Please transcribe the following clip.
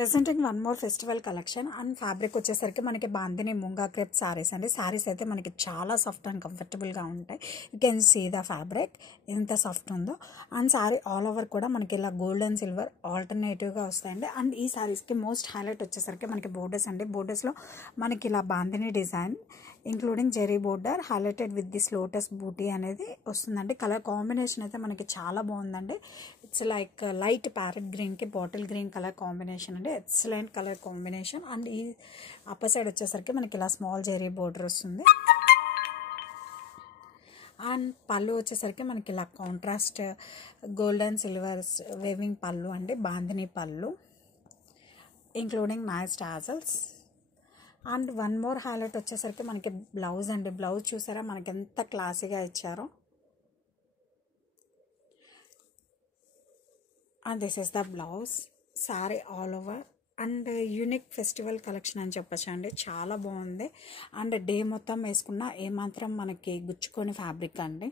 Presenting one more festival collection and fabric వచ్చేసరికి మనకి bandhani munga crepe saris అండి. సారీస్ అయితే మనకి చాలా సాఫ్ట్ అండ్ కంఫర్టబుల్గా ఉంటాయి. You can see the fabric ఎంత సాఫ్ట్ ఉందో. అండ్ సారీ ఆల్ ఓవర్ కూడా మనకి ఇలా గోల్డ్ అండ్ సిల్వర్ ఆల్టర్నేటివ్గా వస్తాయండి. అండ్ ఈ సారీస్కి మోస్ట్ హైలైట్ వచ్చేసరికి మనకి బోర్డర్స్ అండి. బోర్డర్స్లో మనకి ఇలా bandhani design including zari border highlighted with this lotus buti అనేది వస్తుందండి. కలర్ కాంబినేషన్ అయితే మనకి చాలా బాగుందండి. ఇట్స్ లైక్ లైట్ ప్యారెట్ గ్రీన్కి బాటిల్ గ్రీన్ కలర్ కాంబినేషన్ అండి. Excellent colour combination. అండ్ ఈ అప్పర్ సైడ్ వచ్చేసరికి మనకి ఇలా స్మాల్ జెరీ బోర్డర్ వస్తుంది. అండ్ పళ్ళు వచ్చేసరికి మనకి ఇలా contrast gold and silver weaving pallu అండి. Bandhani pallu including nice tassels. And one more highlight వచ్చేసరికి మనకి బ్లౌజ్ అండి. బ్లౌజ్ చూసారా మనకి ఎంత క్లాసీగా ఇచ్చారో. And this is the blouse. Sari all over and unique festival collection అని చెప్పచ్చు అండి. చాలా బాగుంది. అండ్ డే మొత్తం వేసుకున్న ఏమాత్రం మనకి గుచ్చుకొని ఫ్యాబ్రిక్ అండి.